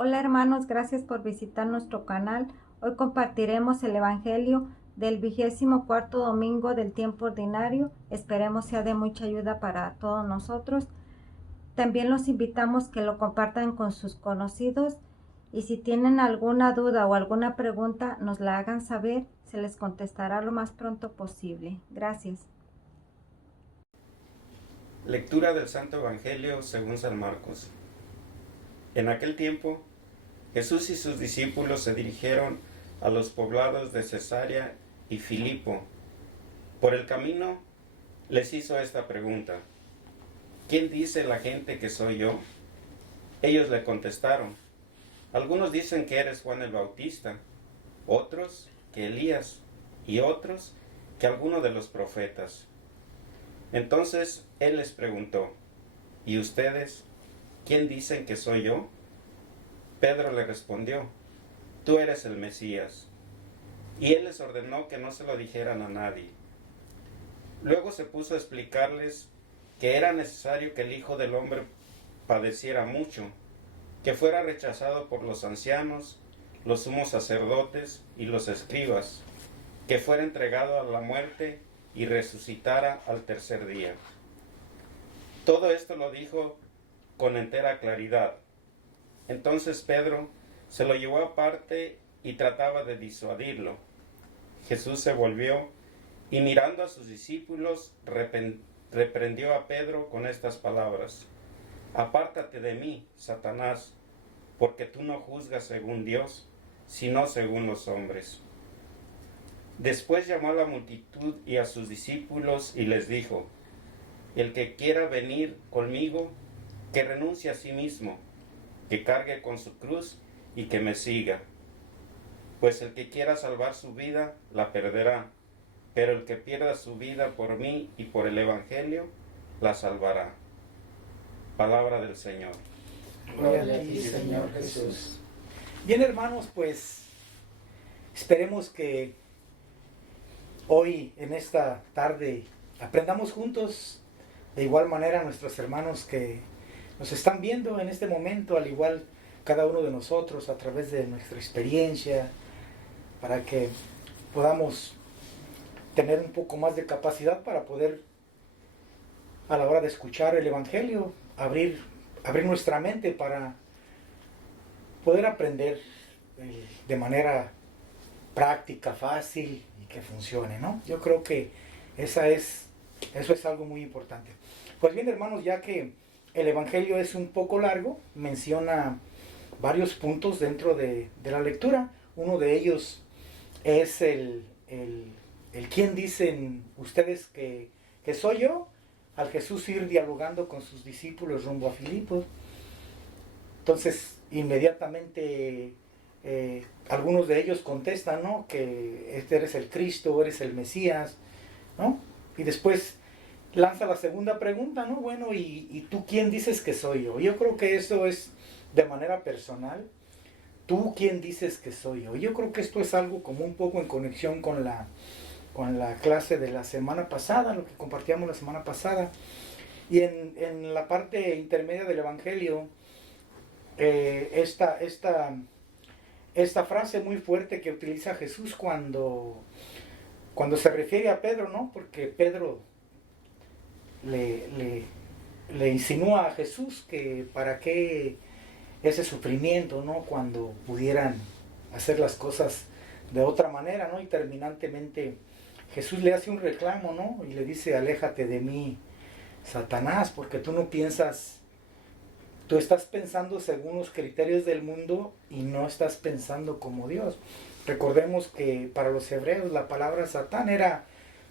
Hola hermanos, gracias por visitar nuestro canal. Hoy compartiremos el Evangelio del 24º domingo del tiempo ordinario. Esperemos sea de mucha ayuda para todos nosotros. También los invitamos que lo compartan con sus conocidos y si tienen alguna duda o alguna pregunta nos la hagan saber, se les contestará lo más pronto posible. Gracias. Lectura del Santo Evangelio según San Marcos. En aquel tiempo, Jesús y sus discípulos se dirigieron a los poblados de Cesarea y Filipo. Por el camino les hizo esta pregunta: ¿quién dice la gente que soy yo? Ellos le contestaron: algunos dicen que eres Juan el Bautista, otros que Elías, y otros que alguno de los profetas. Entonces él les preguntó: ¿y ustedes, quién dicen que soy yo? Pedro le respondió: tú eres el Mesías. Y él les ordenó que no se lo dijeran a nadie. Luego se puso a explicarles que era necesario que el Hijo del Hombre padeciera mucho, que fuera rechazado por los ancianos, los sumos sacerdotes y los escribas, que fuera entregado a la muerte y resucitara al tercer día. Todo esto lo dijo con entera claridad. Entonces Pedro se lo llevó aparte y trataba de disuadirlo. Jesús se volvió y mirando a sus discípulos reprendió a Pedro con estas palabras: apártate de mí, Satanás, porque tú no juzgas según Dios, sino según los hombres. Después llamó a la multitud y a sus discípulos y les dijo: el que quiera venir conmigo, que renuncie a sí mismo, que cargue con su cruz y que me siga. Pues el que quiera salvar su vida, la perderá, pero el que pierda su vida por mí y por el Evangelio, la salvará. Palabra del Señor. Gloria a ti, Señor Jesús. Bien, hermanos, pues esperemos que hoy, en esta tarde, aprendamos juntos, de igual manera nuestros hermanos que nos están viendo en este momento, al igual cada uno de nosotros, a través de nuestra experiencia, para que podamos tener un poco más de capacidad para poder, a la hora de escuchar el Evangelio, abrir nuestra mente para poder aprender de manera práctica, fácil y que funcione, ¿no? Yo creo que eso es algo muy importante. Pues bien, hermanos, ya que el Evangelio es un poco largo, menciona varios puntos dentro de la lectura. Uno de ellos es el quién dicen ustedes que soy yo, al Jesús ir dialogando con sus discípulos rumbo a Filipos. Entonces, inmediatamente algunos de ellos contestan, ¿no?, que eres el Cristo, eres el Mesías, ¿no? Y después lanza la segunda pregunta, ¿no? Bueno, ¿y tú quién dices que soy yo? Yo creo que eso es de manera personal. ¿Tú quién dices que soy yo? Yo creo que esto es algo como un poco en conexión con la clase de la semana pasada, lo que compartíamos la semana pasada. Y en la parte intermedia del Evangelio, esta frase muy fuerte que utiliza Jesús cuando se refiere a Pedro, ¿no? Porque Pedro le insinúa a Jesús que para qué ese sufrimiento, ¿no?, cuando pudieran hacer las cosas de otra manera, ¿no? Y terminantemente Jesús le hace un reclamo, ¿no? Y le dice: aléjate de mí, Satanás, porque tú estás pensando según los criterios del mundo y no estás pensando como Dios. Recordemos que para los hebreos la palabra Satán era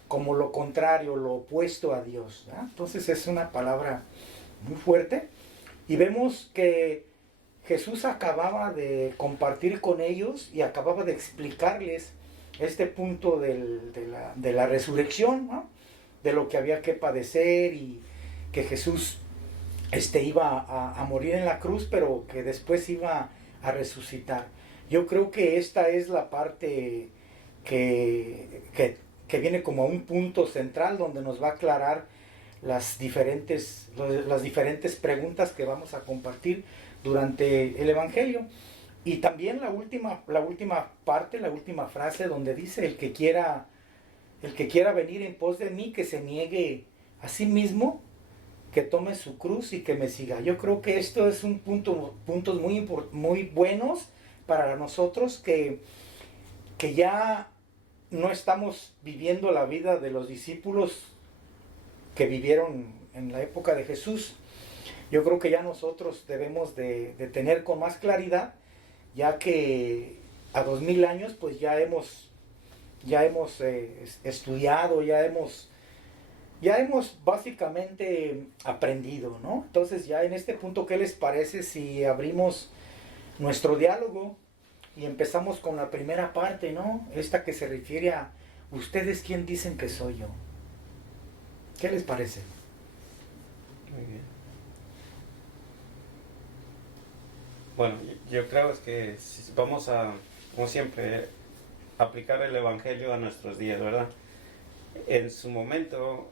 como lo contrario, lo opuesto a Dios, ¿verdad? Entonces es una palabra muy fuerte. Y vemos que Jesús acababa de compartir con ellos y acababa de explicarles este punto de la resurrección, ¿no?, de lo que había que padecer y que Jesús iba a morir en la cruz, pero que después iba a resucitar. Yo creo que esta es la parte que viene como a un punto central donde nos va a aclarar las diferentes preguntas que vamos a compartir durante el Evangelio. Y también la última parte, la última frase donde dice, el que quiera venir en pos de mí, que se niegue a sí mismo, que tome su cruz y que me siga. Yo creo que esto es un puntos muy buenos para nosotros, que ya no estamos viviendo la vida de los discípulos que vivieron en la época de Jesús. Yo creo que ya nosotros debemos de tener con más claridad, ya que a 2000 años pues ya hemos estudiado, ya hemos básicamente aprendido, ¿no? Entonces ya en este punto, ¿qué les parece si abrimos nuestro diálogo y empezamos con la primera parte, ¿no? Esta que se refiere a ¿ustedes quién dicen que soy yo? ¿Qué les parece? Muy bien. Bueno, yo creo que vamos a, como siempre, aplicar el Evangelio a nuestros días, ¿verdad? En su momento,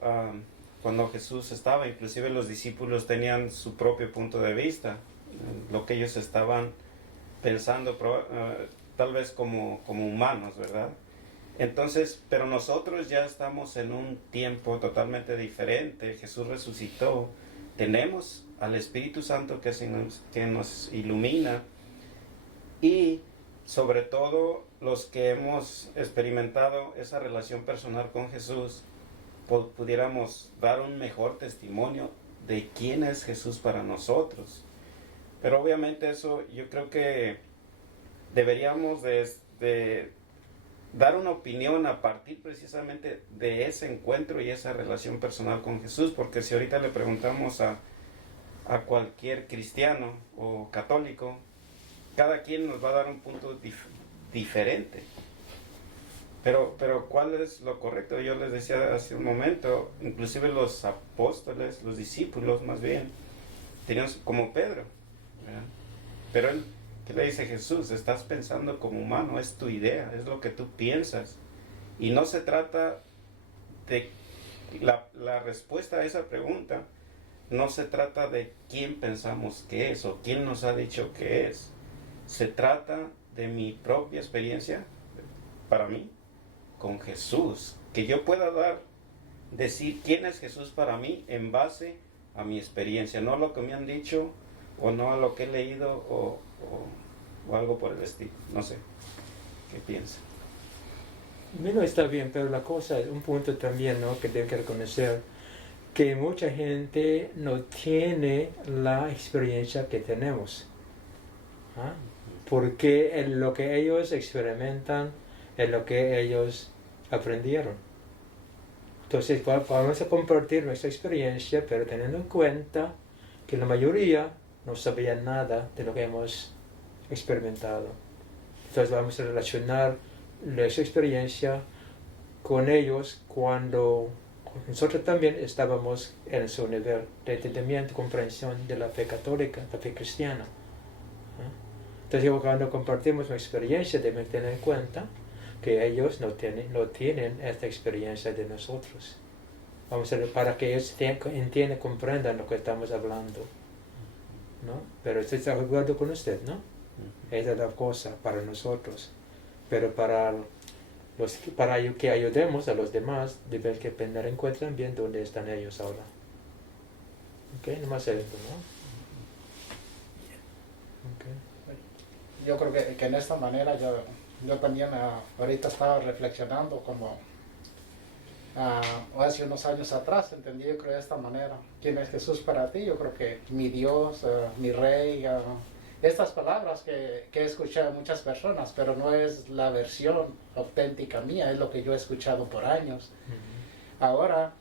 cuando Jesús estaba, inclusive los discípulos tenían su propio punto de vista, lo que ellos estaban pensando, tal vez como humanos, ¿verdad? Entonces, pero nosotros ya estamos en un tiempo totalmente diferente. Jesús resucitó, tenemos al Espíritu Santo que nos ilumina, y sobre todo los que hemos experimentado esa relación personal con Jesús, pudiéramos dar un mejor testimonio de quién es Jesús para nosotros. Pero obviamente eso yo creo que deberíamos de dar una opinión a partir precisamente de ese encuentro y esa relación personal con Jesús, porque si ahorita le preguntamos a cualquier cristiano o católico, cada quien nos va a dar un punto diferente. Pero ¿cuál es lo correcto? Yo les decía hace un momento, inclusive los apóstoles, los discípulos más bien, tenían como Pedro, ¿verdad? Pero él, ¿qué le dice Jesús? Estás pensando como humano, es tu idea, es lo que tú piensas. Y no se trata de la respuesta a esa pregunta, no se trata de quién pensamos que es o quién nos ha dicho que es. Se trata de mi propia experiencia, para mí, con Jesús. Que yo pueda decir quién es Jesús para mí en base a mi experiencia, no a lo que me han dicho o no a lo que he leído o algo por el estilo. No sé, ¿qué piensa? Bueno, está bien, pero la cosa, un punto también, ¿no?, que tengo que reconocer, que mucha gente no tiene la experiencia que tenemos. ¿Ah? Porque lo que ellos experimentan es lo que ellos aprendieron. Entonces vamos a compartir nuestra experiencia, pero teniendo en cuenta que la mayoría no sabía nada de lo que hemos experimentado. Entonces vamos a relacionar nuestra experiencia con ellos cuando nosotros también estábamos en su nivel de entendimiento, comprensión de la fe católica, la fe cristiana. Entonces cuando compartimos nuestra experiencia debemos tener en cuenta que ellos no tienen esta experiencia de nosotros. Vamos a ver, para que ellos entiendan, comprendan lo que estamos hablando, ¿no? Pero estoy de acuerdo con usted, ¿no? Esa es la cosa para nosotros. Pero para que ayudemos a los demás, deben que tener en cuenta también dónde están ellos ahora. ¿Ok? Nomás esto, ¿no? Okay. Yo creo que en esta manera yo también ahorita estaba reflexionando como hace unos años atrás entendí, yo creo, de esta manera. ¿Quién es Jesús para ti? Yo creo que mi Dios, mi Rey, estas palabras que he escuchado de muchas personas, pero no es la versión auténtica mía, es lo que yo he escuchado por años. Ahora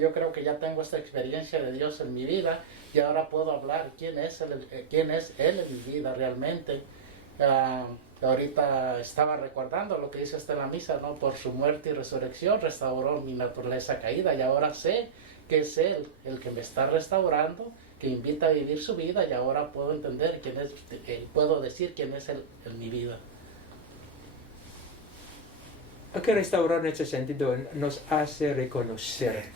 yo creo que ya tengo esta experiencia de Dios en mi vida y ahora puedo hablar quién es Él en mi vida realmente. Ahorita estaba recordando lo que dice en la misa, ¿no? Por su muerte y resurrección restauró mi naturaleza caída y ahora sé que es Él el que me está restaurando, que invita a vivir su vida y ahora puedo entender quién es, puedo decir quién es Él en mi vida. Que restaurar en ese sentido nos hace reconocer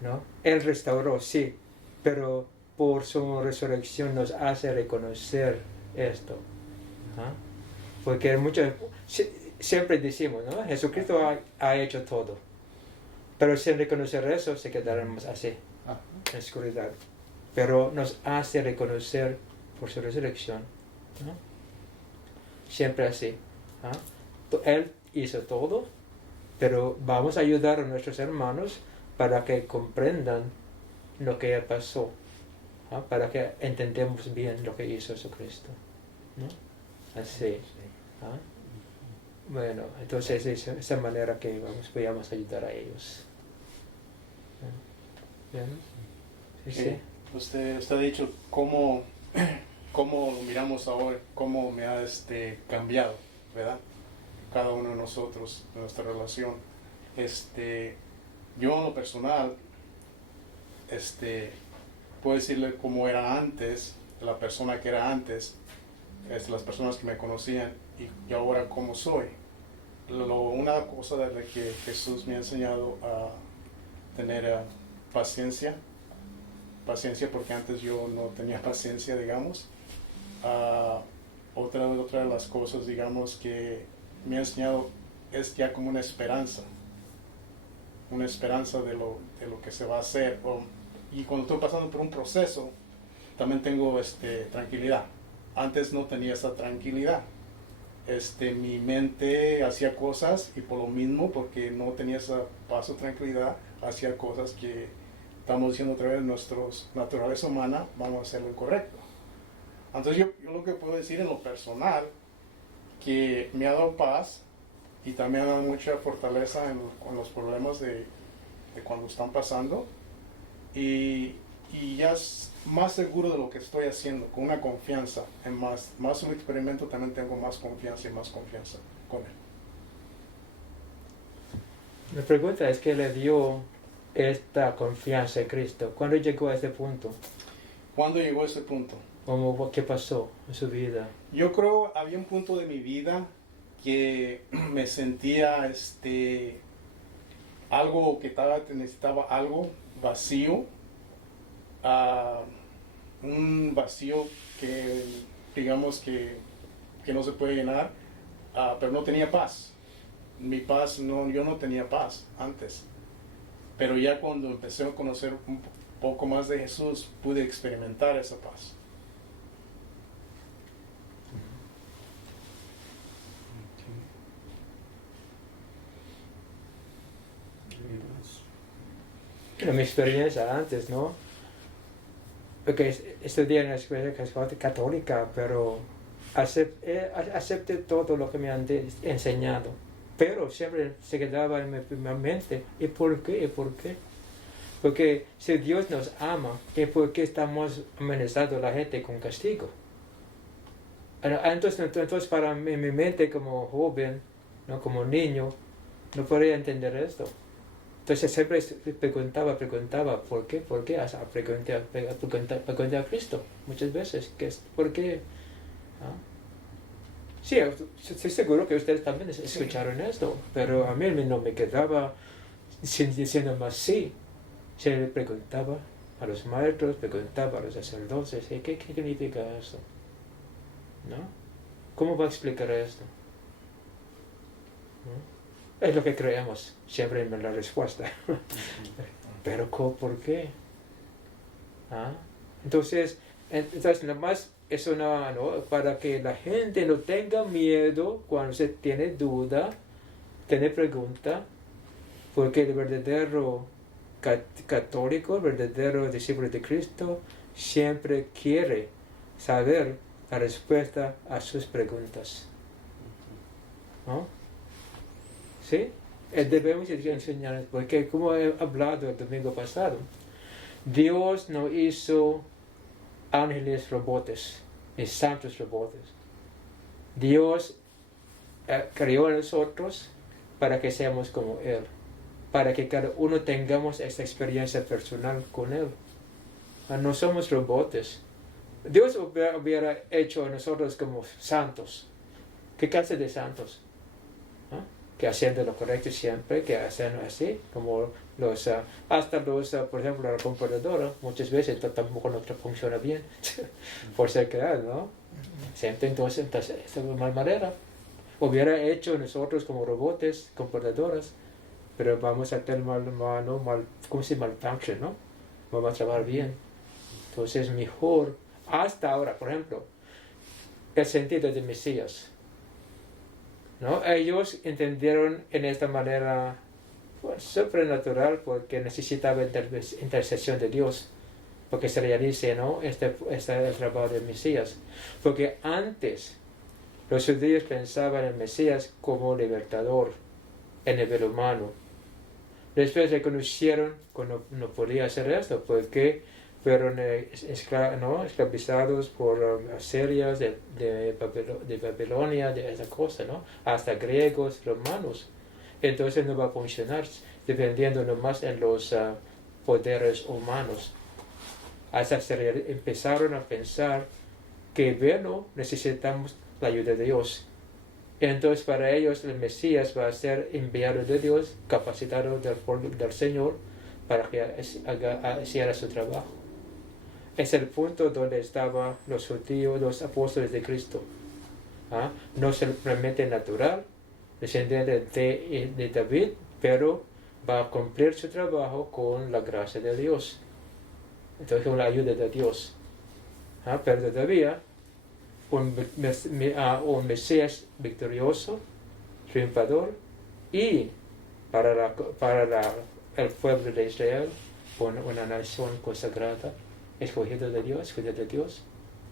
¿no? Él restauró, sí, pero por su resurrección nos hace reconocer esto. ¿Ah? Porque siempre decimos, ¿no? Jesucristo ha hecho todo. Pero sin reconocer eso, se quedaremos así, en la oscuridad. Pero nos hace reconocer por su resurrección, ¿no? Siempre así. ¿Ah? Él hizo todo, pero vamos a ayudar a nuestros hermanos para que comprendan lo que pasó, ¿ah? Para que entendamos bien lo que hizo Jesucristo, ¿no? Así. ¿Ah? Bueno, entonces es esa manera que vamos a ayudar a ellos. ¿Bien? Sí. Usted ha dicho cómo lo miramos ahora, cómo me ha cambiado, ¿verdad? Cada uno de nosotros, de nuestra relación. Yo en lo personal, puedo decirle cómo era antes, la persona que era antes, las personas que me conocían y ahora cómo soy. Una cosa de la que Jesús me ha enseñado a tener paciencia porque antes yo no tenía paciencia, digamos. Otra de las cosas, digamos, que me ha enseñado es ya como una esperanza de lo que se va a hacer. Y cuando estoy pasando por un proceso, también tengo tranquilidad. Antes no tenía esa tranquilidad. Mi mente hacía cosas y por lo mismo, porque no tenía esa paz o tranquilidad, hacía cosas que estamos diciendo otra vez, nuestra naturaleza humana, vamos a hacer lo incorrecto. Entonces yo lo que puedo decir en lo personal, que me ha dado paz y también me ha dado mucha fortaleza con los problemas de cuando están pasando y ya es más seguro de lo que estoy haciendo, con una confianza en más un experimento, también tengo más confianza con él. La pregunta es, ¿qué le dio esta confianza en Cristo? ¿Cuándo llegó a este punto? ¿Cuándo llegó a ese punto? ¿Qué pasó en su vida? Yo creo había un punto de mi vida que me sentía algo que necesitaba algo vacío, un vacío que digamos que no se puede llenar, pero no tenía paz. Mi paz, yo no tenía paz antes, pero ya cuando empecé a conocer un poco más de Jesús pude experimentar esa paz. Mi experiencia antes, ¿no? Porque estudié en la escuela católica, pero acepté todo lo que me han enseñado. Pero siempre se quedaba en mi mente, ¿y por qué? ¿Y por qué? Porque si Dios nos ama, ¿por qué estamos amenazando a la gente con castigo? Entonces para mí, mi mente como joven, ¿no? Como niño, no podía entender esto. Entonces siempre preguntaba, ¿por qué? ¿Por qué? Hasta pregunté a Cristo muchas veces, ¿por qué? ¿Ah? Sí, estoy seguro que ustedes también escucharon esto, pero a mí no me quedaba diciendo más sí. Se le preguntaba a los maestros, preguntaba a los sacerdotes, ¿qué significa eso? ¿No? ¿Cómo va a explicar esto? ¿No? Es lo que creemos, siempre en la respuesta. Pero ¿por qué? ¿Ah? Entonces, nada más eso no, para que la gente no tenga miedo cuando se tiene duda, tiene pregunta, porque el verdadero católico, el verdadero discípulo de Cristo, siempre quiere saber la respuesta a sus preguntas. ¿No? ¿Sí? Debemos enseñar, porque como he hablado el domingo pasado, Dios no hizo ángeles robots, ni santos robots. Dios creó a nosotros para que seamos como Él, para que cada uno tengamos esta experiencia personal con Él. No somos robots. Dios hubiera hecho a nosotros como santos. ¿Qué clase de santos? que haciendo lo correcto siempre, que hacen así, como los, hasta los, por ejemplo, la computadora, muchas veces tampoco no funciona bien, por ser creado, ¿no? Siempre entonces de mal manera. Hubiera hecho nosotros como robots, computadoras, pero vamos a tener ¿cómo se llama? Malfunction, ¿no? Vamos a trabajar bien. Entonces mejor, hasta ahora, por ejemplo, el sentido de Mesías, ¿no? Ellos entendieron en esta manera sobrenatural porque necesitaba intercesión de Dios, porque se realice, ¿no? el trabajo del Mesías. Porque antes los judíos pensaban en el Mesías como libertador en nivel humano. Después reconocieron que no podía hacer esto porque fueron esclavizados por Asirias de Babilonia, de esa cosa, ¿no? Hasta griegos, romanos. Entonces no va a funcionar dependiendo nomás en los poderes humanos. Hasta empezaron a pensar que, bueno, necesitamos la ayuda de Dios. Entonces para ellos el Mesías va a ser enviado de Dios, capacitado del Señor para que hiciera su trabajo. Es el punto donde estaban los judíos, los apóstoles de Cristo. No simplemente natural, descendiente de David, pero va a cumplir su trabajo con la gracia de Dios. Entonces con la ayuda de Dios. Pero todavía un Mesías victorioso, triunfador, y para el pueblo de Israel, una nación consagrada, escogida de Dios,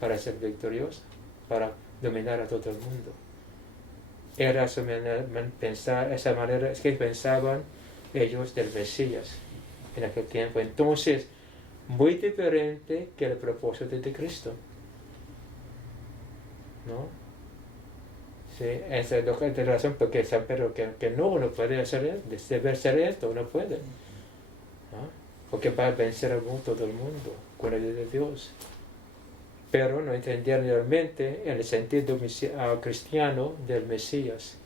para ser victorioso, para dominar a todo el mundo. Era esa manera es que pensaban ellos del Mesías en aquel tiempo. Entonces, muy diferente que el propósito de Cristo, ¿no? Sí, esa es la razón porque San Pedro que no puede hacer, debe hacer esto, no puede, ¿no? Porque va a vencer a todo el mundo con la ayuda de Dios. Pero no entendieron realmente el sentido cristiano del Mesías.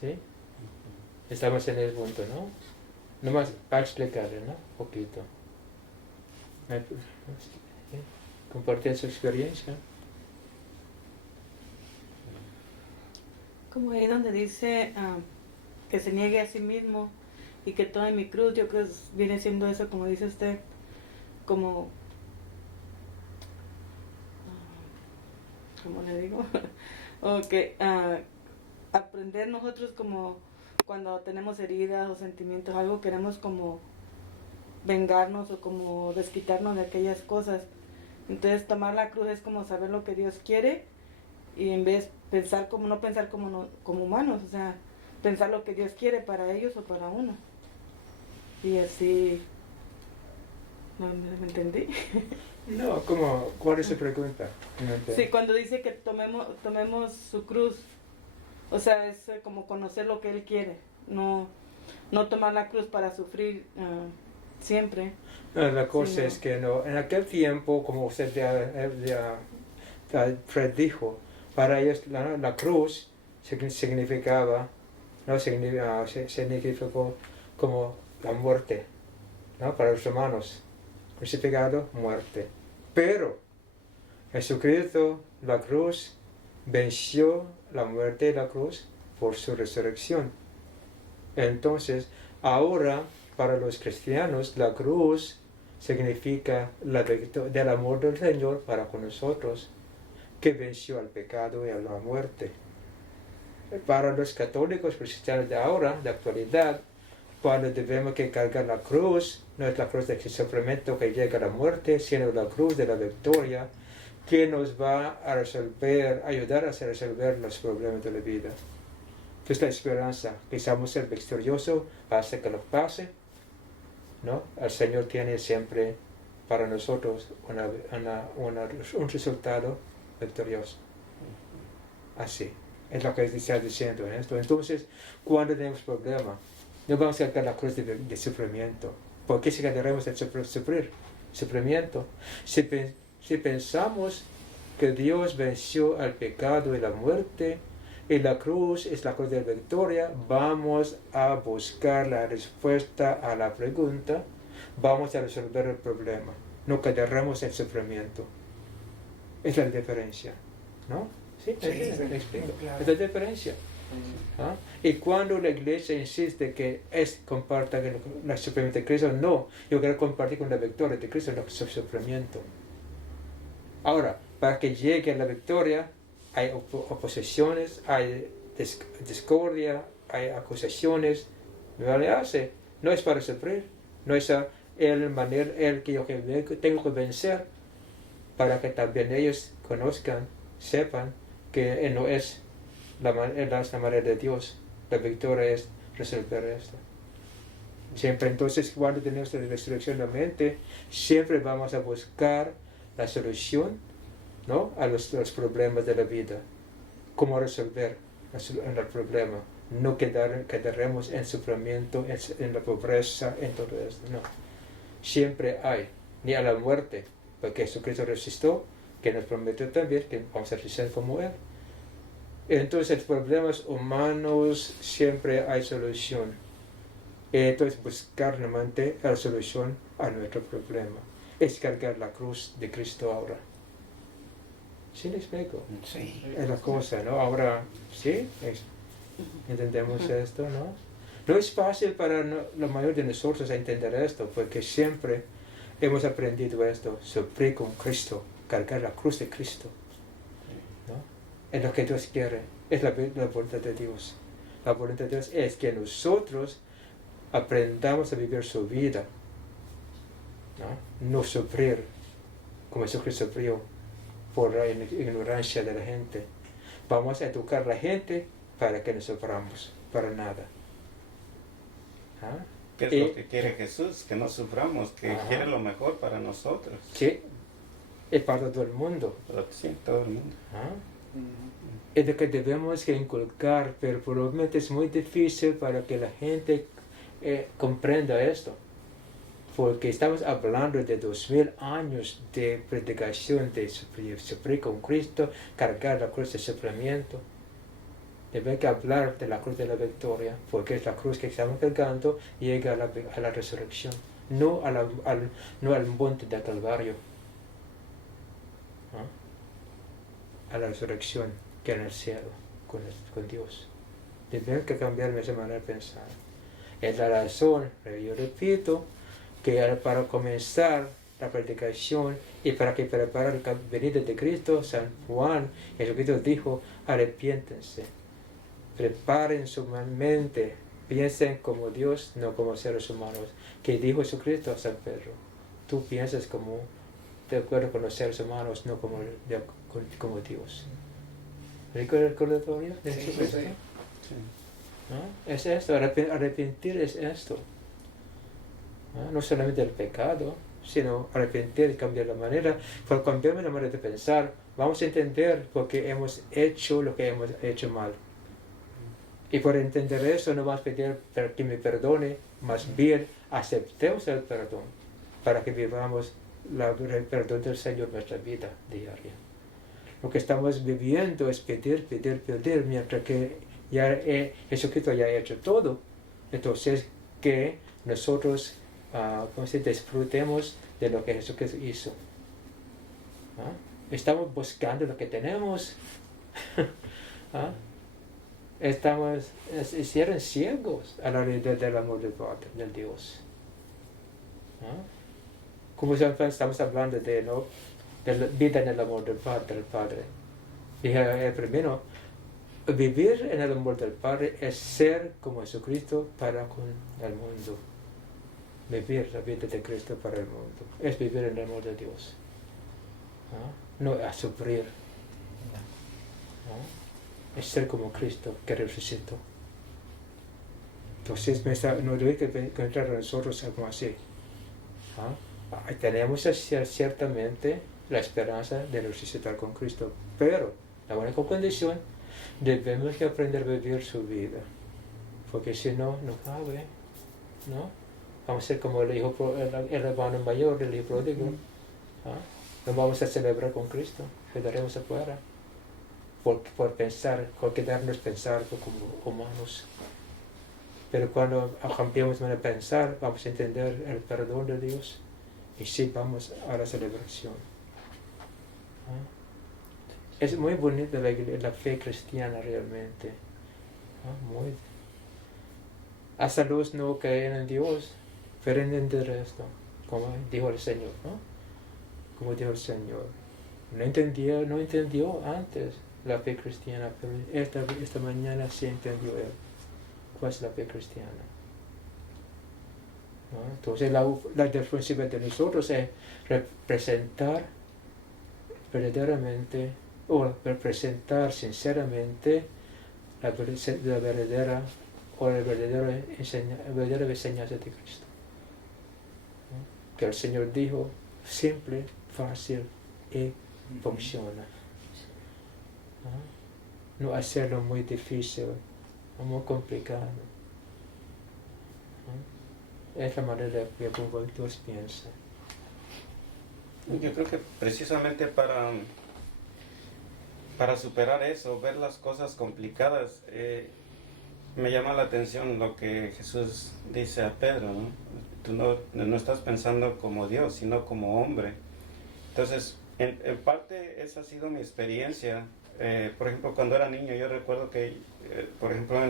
¿Sí? Estamos en el punto, ¿no? Nomás para explicarle, ¿no? Un poquito. Compartir su experiencia. Como ahí donde dice que se niegue a sí mismo y que tome mi cruz, yo creo que viene siendo eso, como dice usted, como, ¿cómo le digo? O que aprender nosotros como cuando tenemos heridas o sentimientos, algo queremos como vengarnos o como desquitarnos de aquellas cosas. Entonces tomar la cruz es como saber lo que Dios quiere y en vez pensar como no pensar como humanos, o sea, pensar lo que Dios quiere para ellos o para uno. Y así, ¿no me entendí? No, ¿cuál es su pregunta? No, sí, cuando dice que tomemos su cruz, o sea, es como conocer lo que Él quiere, no tomar la cruz para sufrir siempre. No, la cosa Sí, es que no, en aquel tiempo, como usted ya predijo, para ellos la cruz significaba, ¿no? Significó como la muerte, ¿no? Para los romanos, crucificado, muerte. Pero Jesucristo, la cruz, venció la muerte de la cruz por su resurrección. Entonces, ahora, para los cristianos, la cruz significa la victoria del amor del Señor para con nosotros, que venció al pecado y a la muerte. Para los católicos cristianos de ahora, de actualidad, cuando debemos que cargar la cruz, no es la cruz de sufrimiento que llega a la muerte, sino la cruz de la victoria, que nos va a ayudar a resolver los problemas de la vida. Entonces la esperanza, que seamos ser victoriosos hasta que lo pase, ¿no? El Señor tiene siempre para nosotros un resultado victorioso. Así, es lo que está diciendo esto. Entonces, cuando tenemos problemas, no vamos a cargar la cruz de sufrimiento. ¿Por qué si queremos sufrimiento? Si pensamos que Dios venció al pecado y la muerte, Y la cruz es la cruz de la victoria. Vamos a buscar la respuesta a la pregunta. Vamos a resolver el problema. No quedaremos en sufrimiento. Es la diferencia, ¿no? Sí, Sí, me explico. claro. Es la diferencia. ¿Ah? Y cuando la iglesia insiste que comparta el sufrimiento de Cristo, no, yo quiero compartir con la victoria de Cristo el sufrimiento. Ahora, para que llegue a la victoria, hay oposiciones, hay discordia, hay acusaciones. No es para sufrir, no es el que yo tengo que vencer, para que también ellos conozcan, sepan que no es la manera de Dios. La victoria es resolver esto. Siempre, entonces, cuando tenemos la resurrección en la mente, siempre vamos a buscar la solución, ¿no?, a los problemas de la vida. Cómo resolver el problema. No quedaremos en sufrimiento, en la pobreza, en todo esto. No. Siempre hay, ni a la muerte, porque Jesucristo resistió, que nos prometió también que vamos a resistir como Él. Entonces, problemas humanos siempre hay solución. Entonces, buscar realmente la solución a nuestro problema es cargar la cruz de Cristo ahora. ¿Sí me explico? Sí. Es la cosa, ¿no? Ahora, ¿sí? ¿Entendemos esto, no? No es fácil para la mayoría de nosotros entender esto, porque siempre hemos aprendido esto, sufrir con Cristo, cargar la cruz de Cristo, ¿no? Es lo que Dios quiere, es la voluntad de Dios. La voluntad de Dios es que nosotros aprendamos a vivir su vida, no sufrir como Jesucristo sufrió por la ignorancia de la gente. Vamos a educar a la gente para que no suframos, para nada. ¿Qué es lo que quiere Jesús? Que no suframos, que quiere lo mejor para nosotros. Sí, es para todo el mundo. Sí, todo el mundo. Es lo que debemos que inculcar, pero probablemente es muy difícil para que la gente comprenda esto. Porque estamos hablando de 2000 años de predicación de sufrir con Cristo, cargar la cruz de sufrimiento. Deben que hablar de la cruz de la victoria, porque es la cruz que estamos cargando y llega a la resurrección, no al monte del Calvario, a la resurrección que en el cielo, con Dios. Deben que cambiar esa manera de pensar. Es la razón, yo repito, que para comenzar la predicación y para que preparar la venida de Cristo, San Juan, Jesucristo dijo, arrepiéntense. Preparen su mente, piensen como Dios, no como seres humanos. Que dijo Jesucristo a San Pedro, tú piensas de acuerdo con los seres humanos, no como Dios. ¿Recuerda el recordatorio de Jesucristo? Sí. ¿No? Es esto, arrepentir es esto. No solamente el pecado, sino arrepentir y cambiar la manera. Cuando cambiamos la manera de pensar, vamos a entender por qué hemos hecho lo que hemos hecho mal. Y por entender eso, no vamos a pedir que me perdone, más bien aceptemos el perdón para que vivamos el perdón del Señor en nuestra vida diaria. Lo que estamos viviendo es pedir, mientras que Jesucristo ya ha hecho todo. Entonces, que nosotros disfrutemos de lo que Jesucristo hizo. Estamos buscando lo que tenemos. Hicieron ciegos a la realidad del amor del Padre, del Dios. Como estamos hablando de la vida en el amor del Padre. Dije primero, vivir en el amor del Padre es ser como Jesucristo para con el mundo. Vivir la vida de Cristo para el mundo es vivir en el amor de Dios, no a sufrir, es ser como Cristo que resucitó. Entonces no debe que encontrar a nosotros algo así. Tenemos ciertamente la esperanza de resucitar con Cristo, pero la única condición, debemos que aprender a vivir su vida, porque si no, no cabe, ¿no? Vamos a ser como el hermano mayor del hijo pródigo. No vamos a celebrar con Cristo, quedaremos afuera. por pensar, por quedarnos pensando como humanos. Pero cuando cambiamos de pensar, vamos a entender el perdón de Dios y sí vamos a la celebración. Es muy bonita la fe cristiana realmente. Muy. Hasta los no creen en Dios, pero entender esto, como dijo el Señor, ¿no? Como dijo el Señor. No entendió antes la fe cristiana, pero esta mañana sí entendió él. ¿Cuál es la fe cristiana? ¿No? Entonces la diferencia de nosotros es representar verdaderamente o representar sinceramente la verdadera o la verdadera enseñanza de Cristo. ¿No? Que el Señor dijo simple, fácil y funciona. No hacerlo muy difícil, muy complicado. Es la manera que Dios piensa. Yo creo que precisamente para superar eso, ver las cosas complicadas, me llama la atención lo que Jesús dice a Pedro, ¿no? Tú no estás pensando como Dios, sino como hombre. Entonces, en parte esa ha sido mi experiencia. Por ejemplo, cuando era niño, yo recuerdo que, por ejemplo,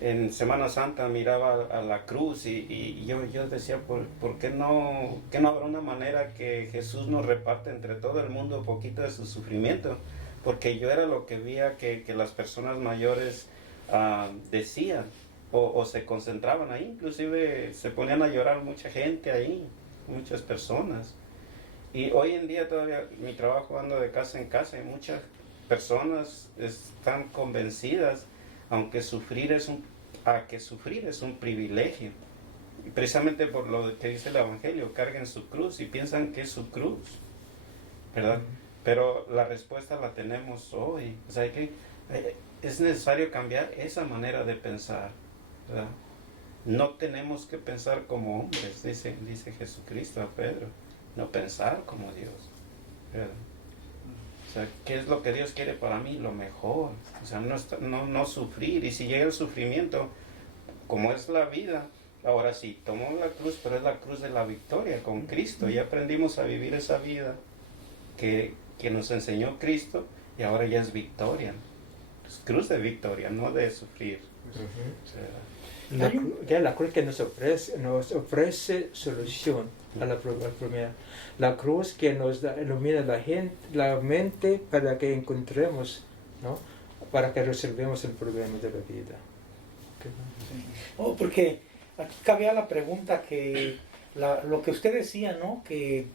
en Semana Santa miraba a la cruz y yo decía, ¿por qué no habrá una manera que Jesús nos reparte entre todo el mundo un poquito de su sufrimiento? Porque yo era lo que veía que las personas mayores decían o se concentraban ahí, inclusive se ponían a llorar mucha gente ahí, muchas personas. Y hoy en día todavía mi trabajo ando de casa en casa y muchas personas están convencidas, aunque sufrir es un privilegio. Y precisamente por lo que dice el Evangelio, carguen su cruz y piensan que es su cruz, ¿verdad? Pero la respuesta la tenemos hoy. O sea, es necesario cambiar esa manera de pensar, ¿verdad? No tenemos que pensar como hombres, dice Jesucristo a Pedro, no pensar como Dios, ¿verdad? O sea, ¿qué es lo que Dios quiere para mí? Lo mejor. O sea, no sufrir. Y si llega el sufrimiento, como es la vida, ahora sí, tomó la cruz, pero es la cruz de la victoria con Cristo. Ya aprendimos a vivir esa vida que nos enseñó Cristo y ahora ya es victoria. Es cruz de victoria, no de sufrir. O sea, La cruz que nos ofrece solución a la primera. La cruz que nos ilumina la mente para que encontremos, ¿no? Para que resolvemos el problema de la vida. Porque aquí cabía la pregunta que lo que usted decía, ¿no? Que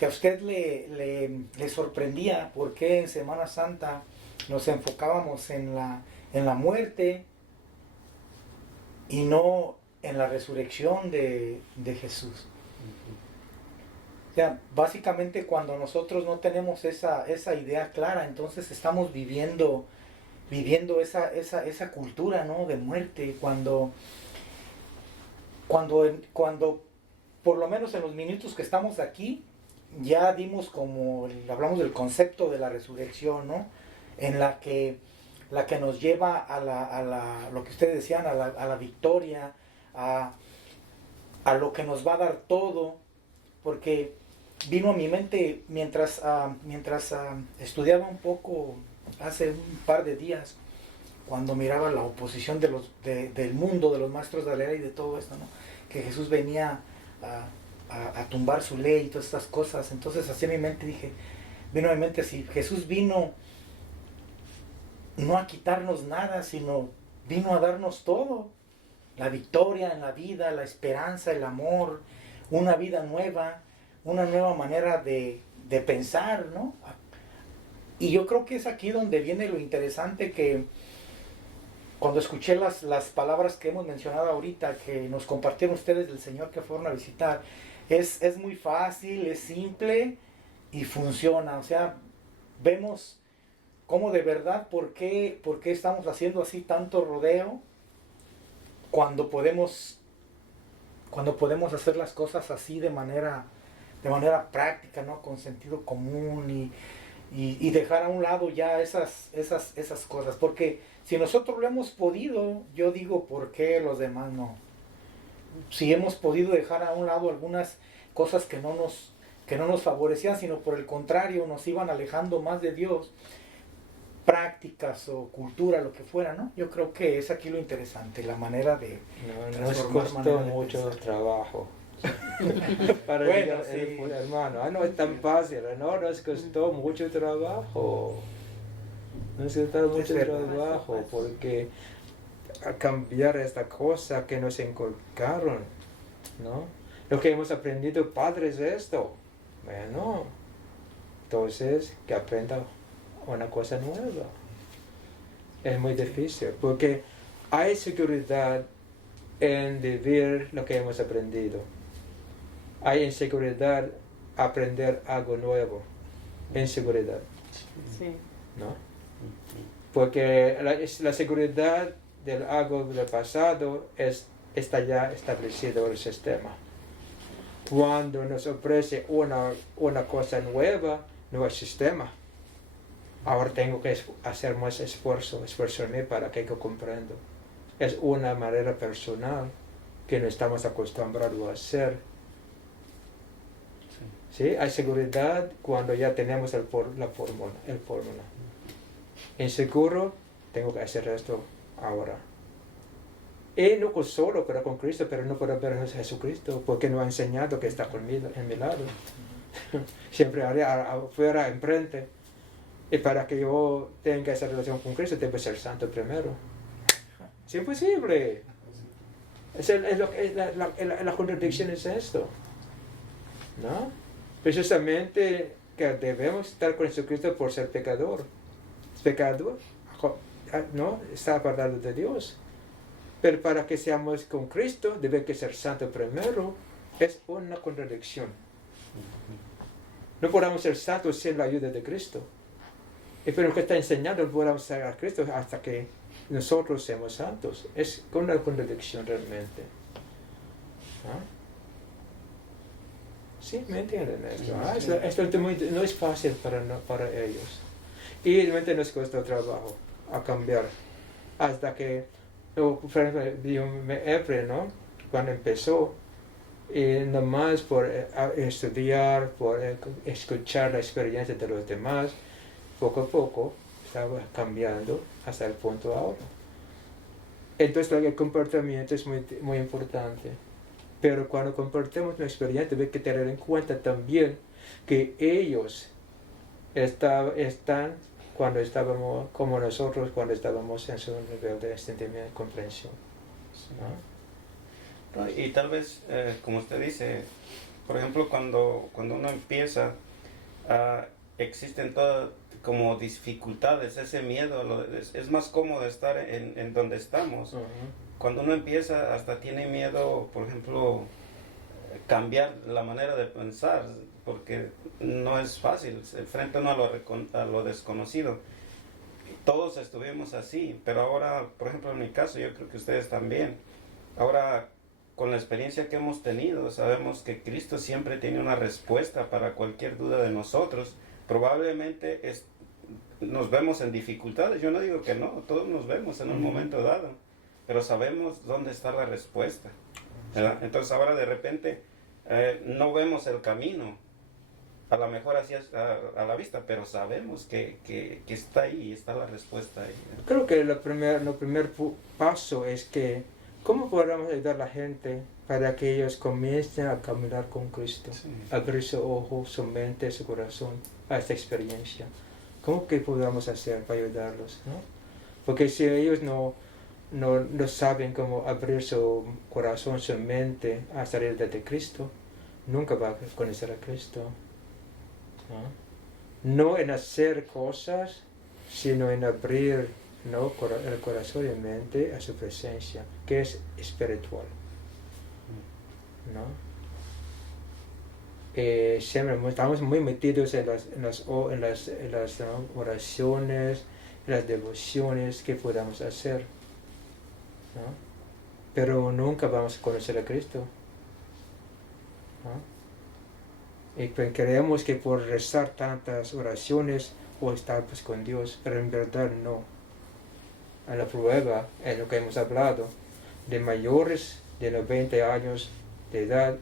a usted le sorprendía por qué en Semana Santa nos enfocábamos en la muerte y no en la resurrección de Jesús. O sea, básicamente cuando nosotros no tenemos esa idea clara, entonces estamos viviendo esa cultura, ¿no? De muerte, cuando por lo menos en los minutos que estamos aquí, ya hablamos del concepto de la resurrección, ¿no? En la que nos lleva a lo que ustedes decían, a la victoria, a lo que nos va a dar todo, porque vino a mi mente mientras estudiaba un poco hace un par de días, cuando miraba la oposición del mundo, de los maestros de la ley y de todo esto, ¿no? Que Jesús venía a tumbar su ley y todas estas cosas. Entonces así en mi mente vino a mi mente, si Jesús vino no a quitarnos nada, sino vino a darnos todo, la victoria en la vida, la esperanza, el amor, una vida nueva, una nueva manera de pensar, ¿no? Y yo creo que es aquí donde viene lo interesante, que cuando escuché las palabras que hemos mencionado ahorita, que nos compartieron ustedes del Señor que fueron a visitar, es muy fácil, es simple y funciona. O sea, vemos cómo de verdad, ¿por qué estamos haciendo así tanto rodeo cuando podemos hacer las cosas así de manera práctica, ¿no? Con sentido común y dejar a un lado ya esas cosas. Porque si nosotros lo hemos podido, yo digo, ¿por qué los demás no? Si hemos podido dejar a un lado algunas cosas que no nos favorecían, sino por el contrario, nos iban alejando más de Dios, prácticas o cultura, lo que fuera, ¿no? Yo creo que es aquí lo interesante, la manera de Nos costó mucho trabajo. Para Bueno, llegar, sí. hermano, no es tan fácil, no, nos costó mucho trabajo. Nos costó mucho verdad. trabajo porque a cambiar esta cosa que nos inculcaron, ¿no? Lo que hemos aprendido padres de esto, bueno, entonces que aprenda una cosa nueva. Es muy difícil porque hay seguridad en vivir lo que hemos aprendido. Hay inseguridad aprender algo nuevo. Inseguridad, Sí. ¿no? Porque la seguridad del algo del pasado está ya establecido el sistema. Cuando nos ofrece una cosa nueva, no hay sistema. Ahora tengo que hacer más esforzarme para que yo comprenda. Es una manera personal que no estamos acostumbrados a hacer. ¿Sí? Hay seguridad cuando ya tenemos la fórmula. Inseguro, tengo que hacer esto ahora. Y no solo pero con Cristo, pero no puedo ver a Jesucristo porque no ha enseñado que está conmigo, en mi lado. Siempre afuera, enfrente. Y para que yo tenga esa relación con Cristo, tengo que ser santo primero. Es imposible. La contradicción es esto, ¿no? Precisamente que debemos estar con Jesucristo por ser pecador. Pecador, ¿no? Está apartado de Dios. Pero para que seamos con Cristo, debe que ser santo primero. Es una contradicción. No podemos ser santos sin la ayuda de Cristo. Y pero lo que está enseñando, no podemos ser a Cristo hasta que nosotros seamos santos. Es una contradicción realmente. ¿Ah? ¿Sí? ¿Me entienden esto? ¿Ah? Esto no es fácil para ellos. Y realmente nos cuesta trabajo a cambiar. Hasta que, por ejemplo, Efraín, ¿no? Cuando empezó, y nomás por estudiar, por escuchar la experiencia de los demás, poco a poco estaba cambiando hasta el punto ahora. Entonces el comportamiento es muy, muy importante. Pero cuando compartimos una experiencia, hay que tener en cuenta también que ellos están cuando estábamos, como nosotros, cuando estábamos en su nivel de entendimiento y comprensión. ¿No? Y tal vez, como usted dice, por ejemplo, cuando uno empieza, existen todas como dificultades, ese miedo, es más cómodo estar en donde estamos. Uh-huh. Cuando uno empieza, hasta tiene miedo, por ejemplo, cambiar la manera de pensar, porque no es fácil, se enfrenta uno a lo desconocido. Todos estuvimos así, pero ahora, por ejemplo, en mi caso, yo creo que ustedes también, ahora con la experiencia que hemos tenido, sabemos que Cristo siempre tiene una respuesta para cualquier duda de nosotros. Probablemente nos vemos en dificultades, yo no digo que no, todos nos vemos en un momento dado, pero sabemos dónde está la respuesta, ¿verdad? Entonces ahora de repente no vemos el camino, a lo mejor así a la vista, pero sabemos que está ahí, está la respuesta ahí, ¿verdad? Creo que el primer paso es que ¿cómo podemos ayudar a la gente para que ellos comiencen a caminar con Cristo? Sí. Abrir su ojo, su mente, su corazón a esta experiencia. ¿Cómo que podemos hacer para ayudarlos? ¿No? Porque si ellos no saben cómo abrir su corazón, su mente a salir de Cristo, nunca va a conocer a Cristo. No en hacer cosas, sino en abrir, ¿no?, el corazón y mente a su presencia, que es espiritual, ¿no? Siempre estamos muy metidos en las ¿no?, oraciones, en las devociones que podamos hacer, ¿no? Pero nunca vamos a conocer a Cristo, ¿no? Y creemos que por rezar tantas oraciones o estar pues con Dios, pero en verdad no. A la prueba es lo que hemos hablado, de mayores de 90 años de edad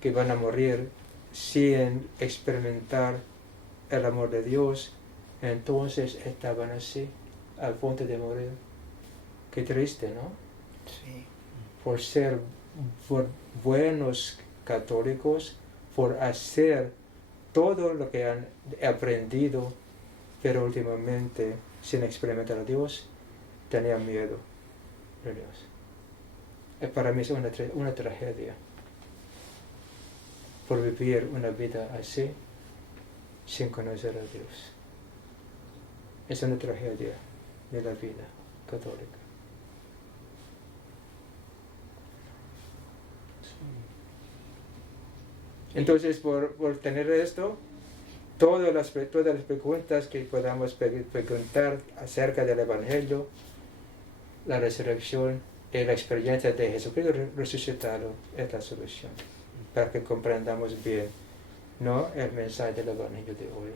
que van a morir sin experimentar el amor de Dios, entonces estaban así, al punto de morir. Qué triste, ¿no? Sí. Por ser buenos católicos, por hacer todo lo que han aprendido, pero últimamente, sin experimentar a Dios, tenían miedo de Dios. Para mí es una tragedia por vivir una vida así sin conocer a Dios. Es una tragedia de la vida católica. Entonces, por tener esto, todas las preguntas que podamos preguntar acerca del Evangelio, la resurrección y la experiencia de Jesucristo resucitado es la solución, para que comprendamos bien, ¿no?, el mensaje del Evangelio de hoy,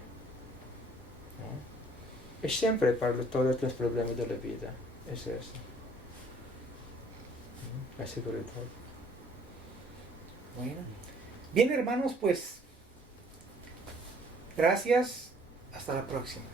¿no? Es siempre para todos los problemas de la vida, es eso. La seguridad. Bueno. Bien, hermanos, pues gracias. Hasta la próxima.